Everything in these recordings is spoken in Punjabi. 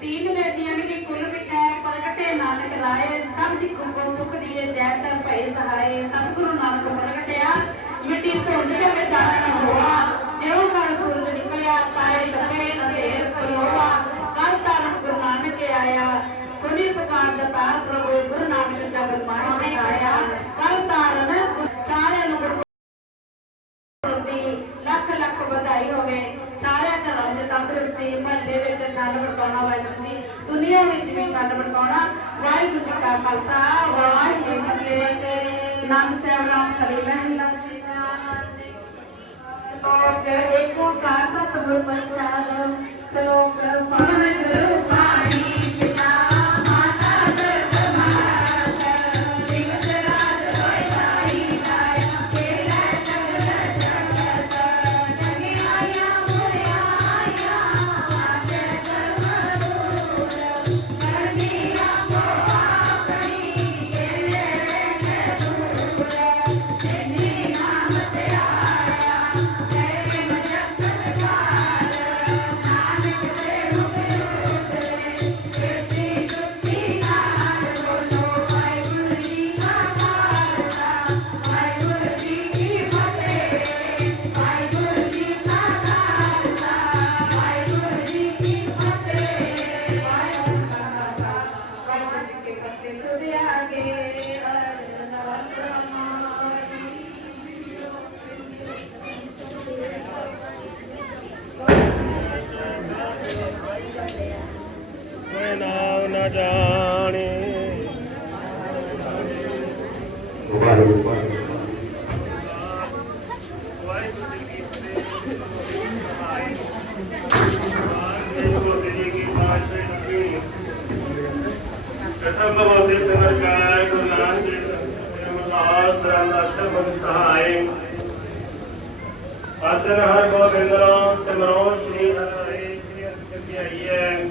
तीन बेटियन के कुल विकार प्रगटे नानक राय सब सिख को सुख दिए जय तर भय सहाय सतगुरु नानक प्रगटया मिट्टी धुंध के विचार न होआ जेव कर सूरज निकलिया पाए सके अंधेर परोआ कल तारक गुरु नानक आया सुनी पुकार दतार प्रभु गुरु नानक जगत माया आया ਵਾਹਿਗੁਰੂ ਜੀ ਕਾ ਖਾਲਸਾ ਵਾਹਿਗੁਰੂ ਜੀ ਕੀ ਫਤਿਹ ਨਾਮ ਸਾਹਿਬ ਰਾਮ ਕਰੀ ਮਹਿਲਾ ਸਲੋਕ ਏਕ ਓੰਕਾਰ ਸਤਿਗੁਰ ਪ੍ਰਸਾਦ ਸਲੋਕ ਪਵਨ ਗੁਰੂ ਪਾਣੀ ਪਿਤਾ ਨਾ ਜਾਣੇ। ਵਾਹਿਗੁਰੂ ਵਾਹਿਗੁਰੂ ਵਾਹਿਗੁਰੂ ਜੀ ਗੁਰੂ ਨਾਨਕ ਦੇਵ ਮਹਾਰਾਜ ਸਰਨ ਸ਼ਬਦ ਸਹਾਇ ਆਤਨ ਹਰ ਗੋਬਿੰਦ ਰਾਮ ਸਿਮਰੋ ਸ਼੍ਰੀ ਹਰਿ ਸ਼੍ਰੀ ਅਰਜਨ ਧਿਆਈਐ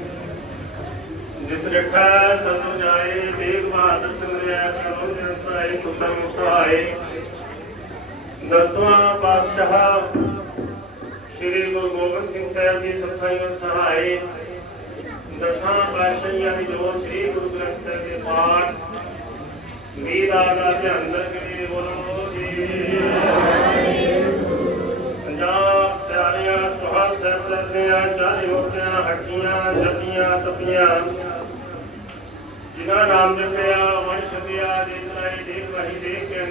ਜਿਸ ਰਖਾ ਸਤੁ ਜਾਏ ਦੇਖ ਬਾਦ ਸਿਮਰਿਆ ਕਰੋ ਜਨ ਭਾਈ ਸੁਤਮ ਦਸਵਾਂ ਪਾਤਸ਼ਾਹ ਸ੍ਰੀ ਗੁਰੂ ਗੋਬਿੰਦ ਸਿੰਘ ਸਾਹਿਬ ਜੀ ਸਤਿਗੁਰ ਸਹਾਇ ਦਸਾਂ ਪਾਤਸ਼ਾਹੀਆਂ ਦੀ ਜੋਤ ਸ੍ਰੀ ਗੁਰੂ ਗ੍ਰੰਥ ਸਾਹਿਬ ਦੇ ਪਾਠ। ਵੀਰਾ ਦਾ ਧਿਆਨ ਰੱਖੇ ਬੋਲੋ ਜੀ। ਪੰਜਾਬ ਪਿਆਰਿਆਂ ਤੁਹਾਂ ਸਿਰ ਦਰਦਿਆਂ ਚਾਲੀ ਮੁਕਤਿਆਂ ਹੱਟੀਆਂ, ਜੱਟੀਆਂ, ਤਪੀਆਂ। ਜਿਨ੍ਹਾਂ ਨਾਮ ਜਪਿਆ ਵੰਸ਼ ਦਿਆ ਦੇ ਚਲਾਈ ਦੇ ਵਹੀ ਦੇ ਕੇ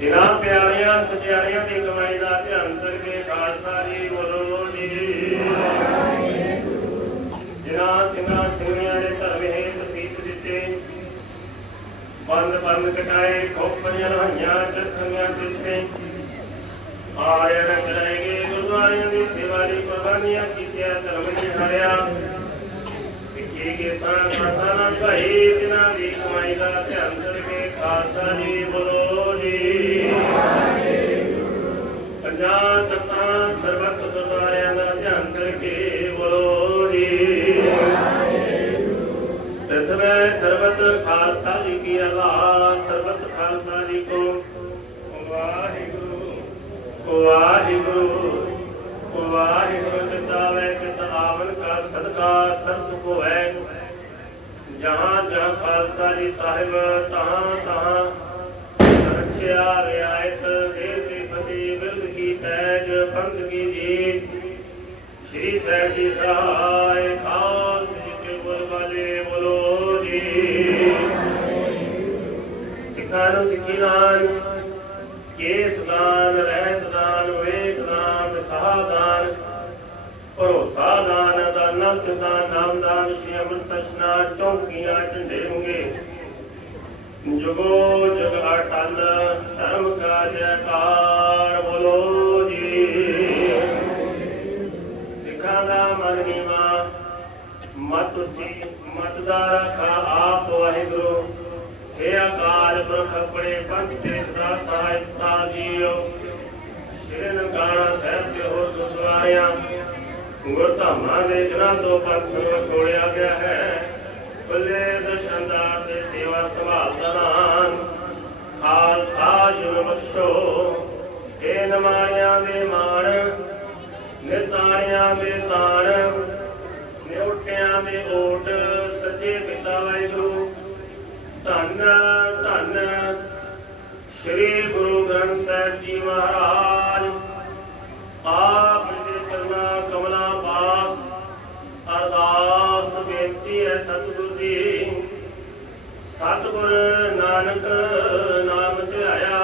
ਜਿਨ੍ਹਾਂ ਪਿਆਰਿਆਂ ਸਚਿਆਰਿਆਂ ਦੀ ਕਮਾਈ ਦਾ ਧਿਆਨ ਕਰਕੇ ਖਾਲਸਾ ਜੀ ਬੋਲੋ ਜੀ ਜਿਨ੍ਹਾਂ ਸਿੰਘਾਂ ਸਿੰਘਾਂ ਨੇ ਧਰਮ ਹੇਤ ਸੀਸ ਦਿੱਤੇ ਬੰਦ ਬੰਦ ਕਟਾਏ ਖੋਪਰੀਆਂ ਲਹਾਈਆਂ ਚੱਖੀਆਂ ਦਿੱਤੇ ਆਇਣ ਚਲਾਏਗੇ ਗੁਰਦੁਆਰਿਆਂ ਦੀ ਸੇਵਾ ਦੀ ਕੁਰਬਾਨੀਆਂ ਕੀਤੀਆਂ ਧਰਮ ਨਹੀਂ ਹਾਰਿਆ ਸਿੱਖੀ ਕੇ ਸਾਂ ਸਾਸਾਂ ਨਾਲ ਭਾਈ, ਜਿਨ੍ਹਾਂ ਦੀ ਕਮਾਈ ਦਾ ਧਿਆਨ ਕਰਕੇ ਖਾਲਸਾ ਜੀ ਬੋਲੋ ਜੀ। ਪੰਜਾਬ ਤਖਤਾਂ ਸਰਬੱਤ ਗੁਰਦੁਆਰਿਆਂ ਦਾ ਧਿਆਨ ਕਰਕੇ ਬੋਲੋ ਜੀ। ਤਤਵੇ ਸਰਬਤ ਖਾਲਸਾ ਜੀ ਕੀ ਅਰਦਾਸ ਸਰਬਤ ਖਾਲਸਾ ਜੀ ਕੋ। ਵਾਹਿਗੁਰੂ ਵਾਹਿਗੁਰੂ। ਵਾਹਿਗੁਰੂ ਚਿਤਾਵੇ ਚਿਤ ਆਵਨ ਕਾ ਸਦਕਾ, ਸਭ ਸੁਖ ਹੋਏ ਜਹਾਂ ਜਹਾਂ ਖਾਲਸਾ ਜੀ ਸਾਹਿਬ, ਤਹਾਂ ਤਹਾਂ ਰੱਖਿਆ ਰਿਆਇਤ ਦੇ ਦੀ ਫਤੀ ਬਿਰਦ ਕੀ ਪੈਜ, ਪੰਥ ਕੀ ਜੀਤ। ਸ਼੍ਰੀ ਸਾਹਿਬ ਜੀ ਸਹਾਇ, ਖਾਲਸ ਜੀ ਕੇ ਗੁਰ ਵਾਲੇ ਬੋਲੋ ਜੀ। ਸਿੱਖਾਂ ਨੂੰ ਸਿੱਖੀ ਦਾਨ ਕੇਸ ਦਾਨ, ਰਹਿਤ ਦਾਨ ਵੇਖ ਦਾਨ ਭਰੋਸਾ ਦਾਨ ਦਾਨਾ ਸਿਦਾਨ ਨਾਮ ਸ਼੍ਰੀ ਅੰਮ੍ਰਿਤਸਰ ਸਨਾ ਚੌਕੀਆਂ ਝੰਡੇ ਹੁੰਗੇ ਜੁਗੋ ਜੁਗ ਅਟਲ, ਧਰਮ ਕਾ ਜੈਕਾਰ ਬੋਲੋ ਜੀ। ਸਿੱਖਾਂ ਦਾ ਮਨ ਨੀਵਾ, ਮਤ ਉੱਚੀ, ਮਤ ਦਾ ਰਖਾ ਆਪ ਵਾਹਿਗੁਰੂ। हे ਅਕਾਲ ਪੁਰਖ, ਆਪਣੇ ਪੰਥ ਤੇ ਸਦਾ ਸਹਾਇਤਾ ਜੀਓ ਸ਼੍ਰੀ ਨਨਕਾਣਾ ਸਾਹਿਬ ਦੇ ਹੋਰ ਗੁਰਦੁਆਰਿਆਂ ਗੁਰਧਾਮਾਂ ਦੇ ਜਨਾਂ ਤੋਂ ਪੰਥ ਨੂੰ ਛੋੜਿਆ ਗਿਆ ਹੈ। ਬੱਲੇ ਦਰਸ਼ਨਦਾਰ ਦੇ ਸੇਵਾ ਸੰਭਾਲ ਦਾ ਨਾਮ ਖਾਲਸਾ ਜੀ ਬਖਸ਼ੋ। ਇਹ ਨਮਾਇਆਂ ਦੇ ਮਾਣ ਨਿਤਾਰਿਆਂ ਦੇ ਤਾਣ ਨਿਉਟਿਆਂ ਦੇ ਓਟ, ਸੱਚੇ ਪਿਤਾ ਵਾਹਿਗੁਰੂ। ਧੰਨ ਧੰਨ ਸ੍ਰੀ ਗੁਰੂ ਗ੍ਰੰਥ ਸਾਹਿਬ ਜੀ ਮਹਾਰਾਜ, ਆਪ ਦੇ ਚਰਨਾ ਕਮਲਾ ਪਾਸ, ਅਰਦਾਸ ਬੇਨਤੀ ਹੈ ਸਤਿਗੁਰ ਦੀ ਸਤਿਗੁਰ ਨਾਨਕ ਨਾਮ ਧਿਆਇਆ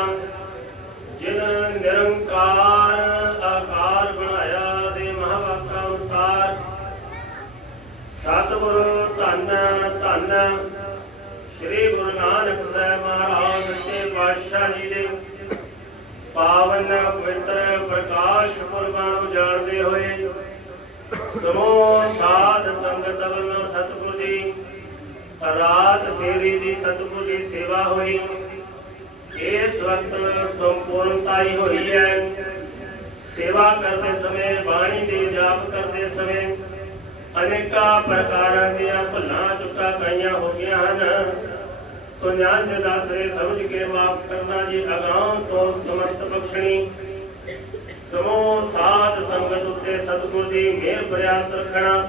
ਜਿਨ ਨਿਰੰਕਾਰ ਆਕਾਰ ਬਣਾਇਆ ਦੇ ਮਹਾਵਾਕਾ ਅਨੁਸਾਰ ਸਤਿਗੁਰ ਧੰਨ ਧੰਨ ਸ੍ਰੀ ਗੁਰੂ ਨਾਨਕ ਸਾਹਿਬ ਮਹਾਰਾਜ ਸੱਚੇ ਪਾਤਸ਼ਾਹ ਜੀ ਦੇ ਪਾਵਨ ਪਵਿੱਤਰ ਪ੍ਰਕਾਸ਼ ਪੁਰਬਾਂ ਨੂੰ ਹੋਏ ਸਮੂਹ ਸਾਧ ਸੰਗਤ ਵੱਲੋਂ ਸਤਿਗੁਰ ਦੀ ਰਾਤ ਫੇਰੀ ਦੀ ਸਤਿਗੁਰ ਦੀ ਸੇਵਾ ਹੋਈ। ਇਸ ਵਕਤ ਸੰਪੂਰਨਤਾ ਹੋਈ ਹੈ। ਸੇਵਾ ਕਰਦੇ ਸਮੇਂ, ਬਾਣੀ ਦੇ ਜਾਪ ਕਰਦੇ ਸਮੇਂ ਅਨੇਕਾਂ ਪ੍ਰਕਾਰਾਂ ਦੀਆਂ ਭੁੱਲਾਂ ਚੁੱਕਾ ਕਈਆਂ ਹੋ ਗਈਆਂ ਹਨ। ਸੋ ਨਿਆਜ ਦਾਸਰੇ ਸਮਝ ਕੇ ਮਾਫ ਕਰਨਾ ਜੀ ਅਗਾਉਂ ਤੋਂ ਸਮਰਥ ਬਖਸ਼ਣੀ। ਸਮੂਹ ਸਾਧ ਸੰਗਤ ਉੱਤੇ ਸਤਿਗੁਰ ਦੀ ਮਿਹਰ ਬਰਿਆਤ ਰੱਖਣਾ,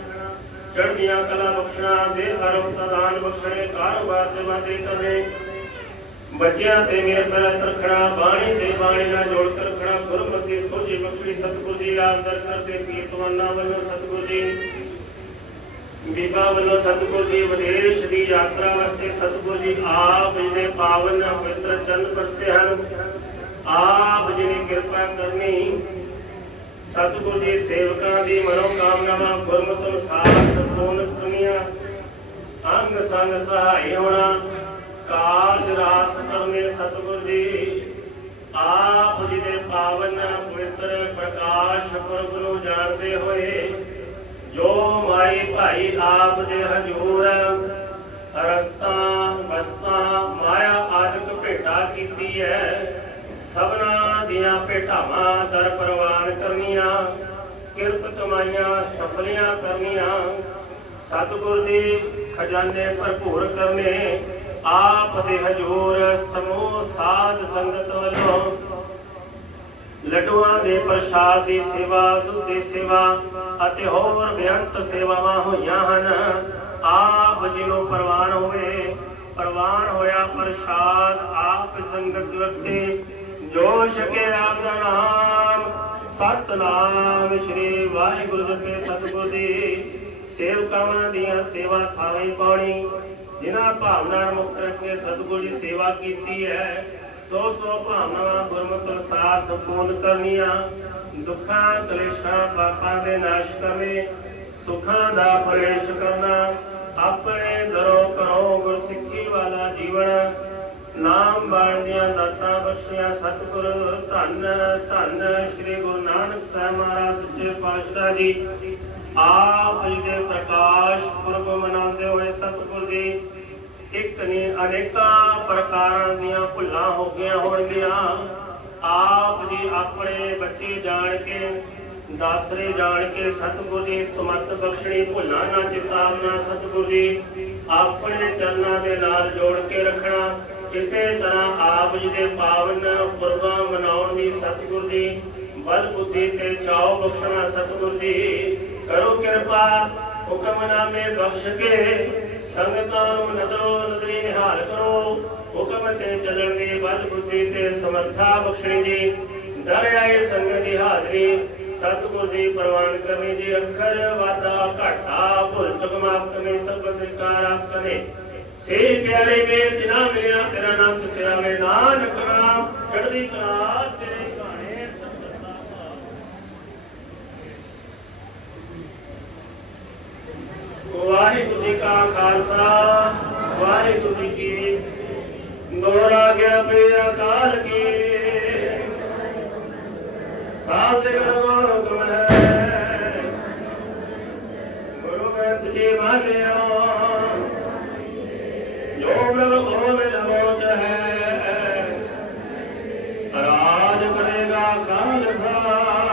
ਚੜ੍ਹਦੀਆਂ ਕਲਾ ਬਖਸ਼ਣਾ, ਦੇ ਅਰੋਗਤਾ ਦਾਨ ਬਖਸ਼ਣੇ, ਕਾਰੋਬਾਰ ਤੇ ਵਾਦੇ ਕਰੇ ਬੱਚਿਆਂ ਤੇ ਮਿਹਰ ਬਰਿਆਤ ਰੱਖਣਾ, ਬਾਣੀ ਤੇ ਬਾਣੀ ਨਾਲ ਜੋੜ ਕੇ ਰੱਖਣਾ, ਗੁਰਮਤਿ ਸੋਝੀ ਬਖਸ਼ਣੀ, ਸਤਿਗੁਰ ਦੀ ਆਪ ਦਰ ਕਰਦੇ, ਕੀਰਤਵਾਨਾਂ ਵੱਲੋਂ ਸਤਿਗੁਰ ਦੀ ਬੀਬਾ ਵੱਲੋਂ ਸਤਿਗੁਰ ਦੀ ਵਿਦੇਸ਼ ਦੀ ਯਾਤਰਾ ਵਾਸਤੇ ਸਤਿਗੁਰ ਜੀ ਆਪ ਜੀ ਦੇ ਪਾਵਨ ਪਵਿੱਤਰ ਚਰਨ ਪਰਸੇ ਹਨ, ਆਪ ਜੀ ਨੇ ਕਿਰਪਾ ਕਰਨੀ ਸਤਿਗੁਰ ਜੀ ਸੇਵਕਾਂ ਦੀ ਮਨੋ ਗੁਰਮਤਿ ਅਨੁਸਾਰ ਸੰਪੂਰਨ ਕਰਨੀਆਂ, ਅੰਗ ਸੰਗ ਸਹਾਈ ਹੋਣਾ, ਕਾਰਜ ਰਾਸ ਕਰਨੇ ਸਤਿਗੁਰ ਜੀ। ਆਪ ਜੀ ਦੇ ਪਾਵਨ ਪਵਿੱਤਰ ਪ੍ਰਕਾਸ਼ ਪੁਰਬ ਨੂੰ ਜਾਣਦੇ ਹੋਏ ਜੋ ਮਾਈ ਭਾਈ ਆਪ ਦੇ ਹਜੂਰ ਰਸਤਾ ਵਸਤਾ ਮਾਇਆ ਆਦਿਕ ਭੇਟਾ ਕੀਤੀ ਹੈ ਸਭਨਾ ਦੀਆਂ ਭੇਟਾਵਾਂ ਦਰ ਪ੍ਰਵਾਨ ਕਰਨੀਆਂ, ਕਿਰਤ ਕਮਾਈਆਂ ਸਫਲੀਆਂ ਕਰਨੀਆਂ। ਸਤਿਗੁਰ ਦੀ ਖਜ਼ਾਨੇ ਭਰਪੂਰ ਕਰਨੇ, ਆਪ ਦੇ ਹਜੂਰ ਸਮੂਹ ਸਾਧ ਸੰਗਤ ਵੱਲੋਂ ਲੱਡੂਆਂ ਦੇ ਪ੍ਰਸ਼ਾਦ ਦੀ ਸੇਵਾ, ਦੁੱਧ ਦੀ ਸੇਵਾ ਅਤੇ ਹੋਰ ਬੇਅੰਤ ਸੇਵਾਵਾਂ ਹੋਈਆਂ ਹਨ। ਆਪ ਜੀ ਨੂੰ ਪ੍ਰਵਾਨ ਹੋਵੇ ਪ੍ਰਵਾਨ ਹੋਇਆ ਪ੍ਰਸ਼ਾਦ ਆਪ ਸੰਗਤ ਵਰਤੇ। ਜੋ ਛਕੇ ਆਪ ਦਾ ਨਾਮ, ਸਤਨਾਮ ਸ੍ਰੀ ਵਾਹਿਗੁਰੂ ਜਪੇ ਸਤਿਗੁਰ ਦੀ ਸੇਵਕਾਵਾਂ ਦੀਆਂ ਸੇਵਾ ਥਾਵੇਂ ਪਾਣੀ ਜਿਨ੍ਹਾਂ ਭਾਵਨਾ ਮੁਕਤ ਰੱਖ ਕੇ ਸਤਿਗੁਰ ਦੀ ਸੇਵਾ ਕੀਤੀ ਹੈ ਸੋ ਸੋ ਭਾਵਨਾਵਾਂ ਗੁਰਮਤਿ ਅਨੁਸਾਰ ਸੰਪੂਰਨ ਕਰਨੀਆਂ। ਦੁੱਖਾਂ, ਕਲੇਸ਼ਾਂ, ਪਾਪਾਂ ਦੇ ਨਾਸ਼ ਕਰਨੇ, ਸੁੱਖਾਂ ਦਾ ਪ੍ਰਵੇਸ਼ ਕਰਨਾ, ਆਪਣੇ ਦਰੋਂ ਕਰੋ ਗੁਰਸਿੱਖੀ ਵਾਲਾ ਜੀਵਨ, ਨਾਮ ਬਾਣ ਦੀਆਂ ਦਾਤਾਂ ਬਖਸ਼ੀਆਂ, ਸਤਿਗੁਰ ਧੰਨ ਧੰਨ ਸ੍ਰੀ ਗੁਰੂ ਨਾਨਕ ਸਾਹਿਬ ਮਹਾਰਾਜ ਸੱਚੇ ਪਾਤਸ਼ਾਹ ਜੀ। ਆਪ ਜੀ ਦੇ ਪ੍ਰਕਾਸ਼ ਪੁਰਬ ਮਨਾਉਂਦੇ ਹੋਏ ਸਤਿਗੁਰ ਜੀ ਇੱਕ ਨੇ ਅਨੇਕਾਂ ਪ੍ਰਕਾਰਾਂ ਦੀਆਂ ਭੁੱਲਾਂ ਹੋ ਗਈਆਂ ਹੋਣਗੀਆਂ। ਆਪ ਜੀ ਆਪਣੇ ਬੱਚੇ ਜਾਣ ਕੇ, ਦਾਸਰੇ ਜਾਣ ਕੇ ਸਤਿਗੁਰ ਦੀ ਸਮਤ ਬਖਸ਼ਣੀ ਭੁੱਲਾਂ ਨਾ ਚਿਤਾਵਨਾ ਸਤਿਗੁਰ ਜੀ। ਆਪਣੇ ਚਰਨਾਂ ਦੇ ਨਾਲ ਜੋੜ ਕੇ ਰੱਖਣਾ, ਇਸੇ ਤਰ੍ਹਾਂ ਆਪ ਜੀ ਦੇ ਪਾਵਨ ਪੁਰਬਾਂ ਮਨਾਉਣ ਦੀ ਸਤਿਗੁਰ ਜੀ ਬਲ ਬੁੱਧੀ ਤੇ ਚਾਉ ਬਖਸ਼ਣਾ ਸਤਿਗੁਰ ਜੀ। ਕਰੋ ਕਿਰਪਾ, ਹੁਕਮਨਾਮੇ ਬਖਸ਼ ਕੇ ਸੰਗਤਾਂ ਨੂੰ ਨਦਰੋ ਨਦਰੀ ਨਿਹਾਲ ਕਰੋ। ਹੁਕਮ ਤੇ ਚੱਲਣ ਦੀ ਬਲ ਬੁੱਧੀ ਤੇ ਸਮਰਥਾ ਬਖਸ਼ਣੀ ਜੀ ਦਰ ਆਏ ਸੰਗਤ ਦੀ ਹਾਜ਼ਰੀ। ਸਤਿਗੁਰ ਜੀ ਪ੍ਰਵਾਨ ਕਰਨੀ ਜੀ ਅੱਖਰ ਵਾਦਾ ਘਾਟਾ ਭੁੱਲ ਚੁੱਕ ਮਾਫ ਕਰਨੀ ਸਰਬਤ ਕਾ ਰਾਸ ਸੇ ਪਿਆਰੇ ਮੇਲ ਜਿਨਾ ਮਿਲਿਆ, ਤੇਰਾ ਨਾਮ ਚੁੱਕਿਆ ਵੇ ਨਾਨਕ ਨਾਮ। ਚੜ੍ਹਦੀ ਕਲਾ ਤੇਰੇ ਗਾਣੇ ਸੰਗਤ ਦਾ ਭਾਵ। ਵਾਹਿਗੁਰੂ ਜੀ ਕਾ ਖਾਲਸਾ, ਵਾਹਿਗੁਰੂ ਜੀ ਕੀ ਗੋਰਾ ਗਿਆ ਪੇ ਅਕਾਲ ਕੀ। ਸਾਧ ਦੇ ਹੁਕਮ ਹੈ। ਗੁਰੂ ਗ੍ਰੰਥ ਜੀ ਮੰਨਿਓ ਜੋ ਪ੍ਰਭ ਹੋਵੇ ਨਮੋਚ ਹੈ, ਰਾਜ ਕਰੇਗਾ ਖਾਲਸਾ।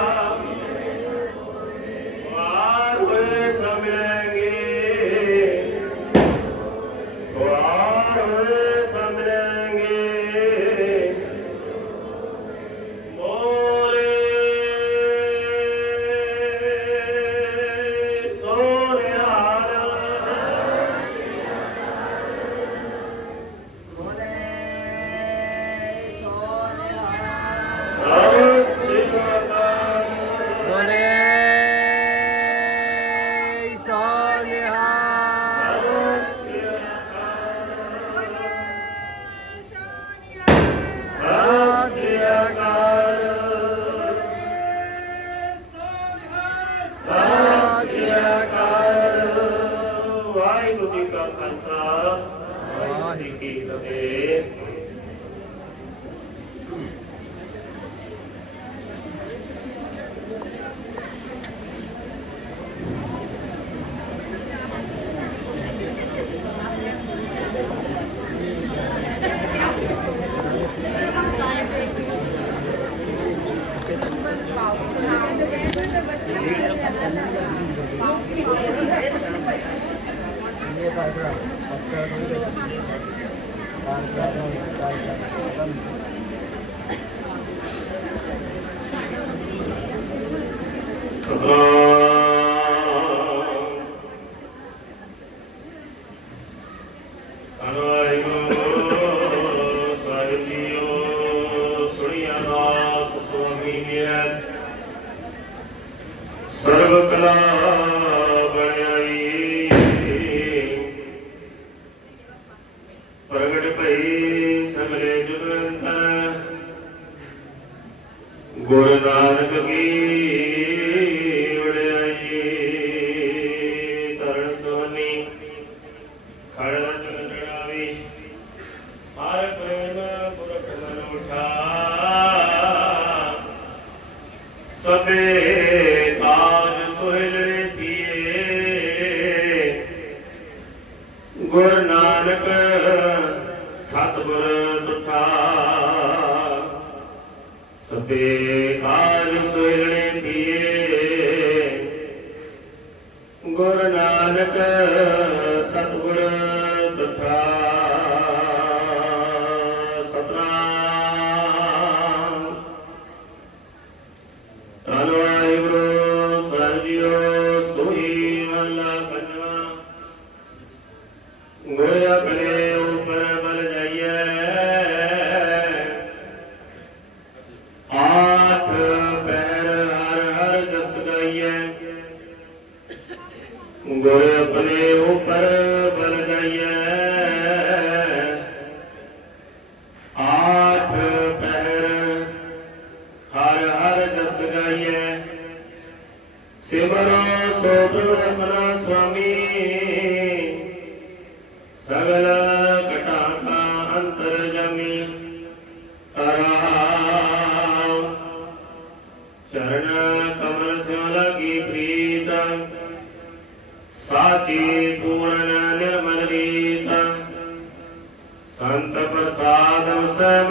ਸੰਤ ਪ੍ਰਸਾਦ ਵਸੈ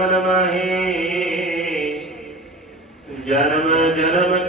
ਜਨਮ ਜਨਮ